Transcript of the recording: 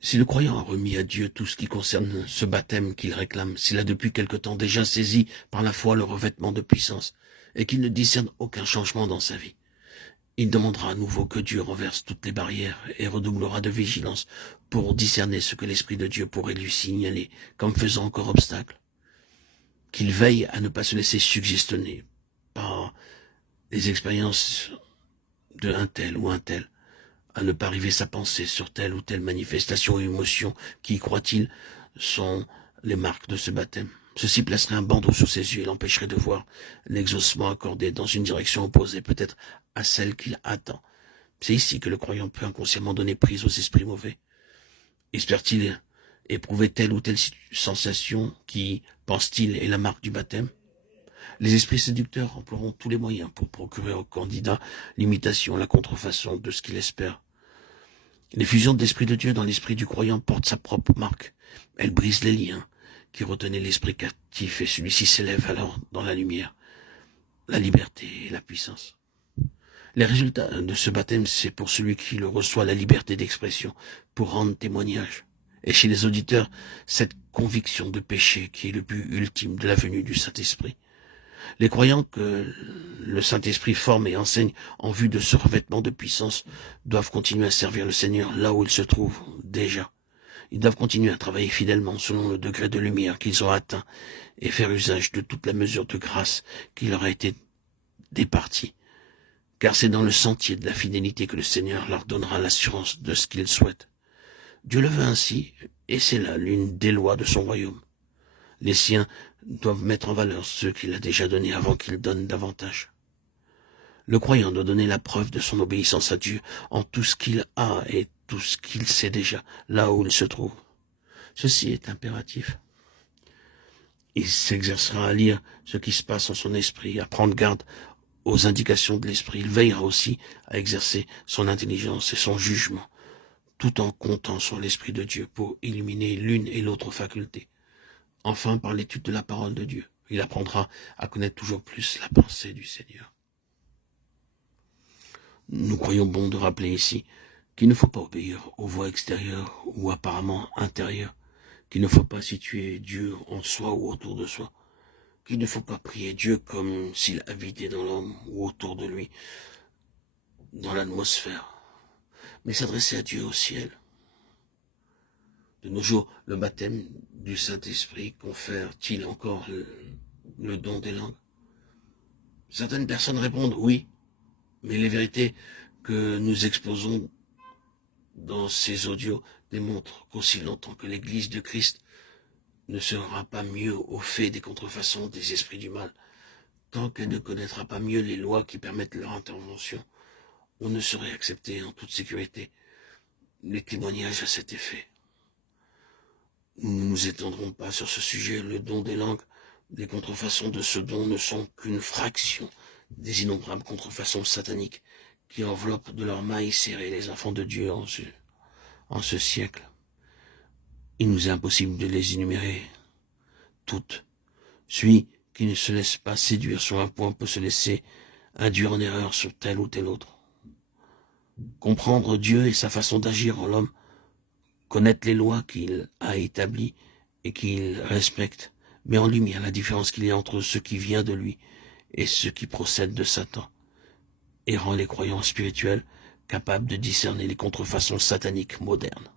Si le croyant a remis à Dieu tout ce qui concerne ce baptême qu'il réclame, s'il a depuis quelque temps déjà saisi par la foi le revêtement de puissance, et qu'il ne discerne aucun changement dans sa vie, il demandera à nouveau que Dieu renverse toutes les barrières et redoublera de vigilance pour discerner ce que l'Esprit de Dieu pourrait lui signaler comme faisant encore obstacle. Qu'il veille à ne pas se laisser suggestionner par les expériences de un tel ou un tel, à ne pas river sa pensée sur telle ou telle manifestation ou émotion qui, croit-il, sont les marques de ce baptême. Ceci placerait un bandeau sur ses yeux et l'empêcherait de voir l'exaucement accordé dans une direction opposée peut-être à celle qu'il attend. C'est ici que le croyant peut inconsciemment donner prise aux esprits mauvais. Espère-t-il éprouver telle ou telle sensation qui, pense-t-il, est la marque du baptême? Les esprits séducteurs emploieront tous les moyens pour procurer au candidat l'imitation, la contrefaçon de ce qu'il espère. L'effusion de l'Esprit de Dieu dans l'esprit du croyant porte sa propre marque. Elle brise les liens qui retenaient l'esprit captif et celui-ci s'élève alors dans la lumière, la liberté et la puissance. Les résultats de ce baptême, c'est pour celui qui le reçoit la liberté d'expression pour rendre témoignage. Et chez les auditeurs, cette conviction de péché qui est le but ultime de la venue du Saint-Esprit. Les croyants que le Saint-Esprit forme et enseigne en vue de ce revêtement de puissance doivent continuer à servir le Seigneur là où ils se trouvent déjà. Ils doivent continuer à travailler fidèlement selon le degré de lumière qu'ils ont atteint et faire usage de toute la mesure de grâce qui leur a été départie. Car c'est dans le sentier de la fidélité que le Seigneur leur donnera l'assurance de ce qu'ils souhaitent. Dieu le veut ainsi, et c'est là l'une des lois de son royaume. Les siens doivent mettre en valeur ceux qu'il a déjà donnés avant qu'il donne davantage. Le croyant doit donner la preuve de son obéissance à Dieu en tout ce qu'il a et tout ce qu'il sait déjà, là où il se trouve. Ceci est impératif. Il s'exercera à lire ce qui se passe en son esprit, à prendre garde aux indications de l'esprit. Il veillera aussi à exercer son intelligence et son jugement, tout en comptant sur l'Esprit de Dieu pour illuminer l'une et l'autre faculté. Enfin, par l'étude de la parole de Dieu, il apprendra à connaître toujours plus la pensée du Seigneur. Nous croyons bon de rappeler ici qu'il ne faut pas obéir aux voies extérieures ou apparemment intérieures, qu'il ne faut pas situer Dieu en soi ou autour de soi, qu'il ne faut pas prier Dieu comme s'il habitait dans l'homme ou autour de lui, dans l'atmosphère, mais s'adresser à Dieu au ciel. De nos jours, le baptême du Saint-Esprit confère-t-il encore le don des langues? Certaines personnes répondent oui, mais les vérités que nous exposons dans ces audios démontrent qu'aussi longtemps que l'Église de Christ ne sera pas mieux au fait des contrefaçons des esprits du mal, tant qu'elle ne connaîtra pas mieux les lois qui permettent leur intervention, on ne saurait accepter en toute sécurité les témoignages à cet effet. Nous ne nous étendrons pas sur ce sujet. Le don des langues, les contrefaçons de ce don ne sont qu'une fraction des innombrables contrefaçons sataniques qui enveloppent de leur mailles serrées les enfants de Dieu en ce siècle. Il nous est impossible de les énumérer toutes. Celui qui ne se laisse pas séduire sur un point peut se laisser induire en erreur sur tel ou tel autre. Comprendre Dieu et sa façon d'agir en l'homme, connaître les lois qu'il a établies et qu'il respecte, met en lumière la différence qu'il y a entre ce qui vient de lui et ce qui procède de Satan, et rend les croyants spirituels capables de discerner les contrefaçons sataniques modernes.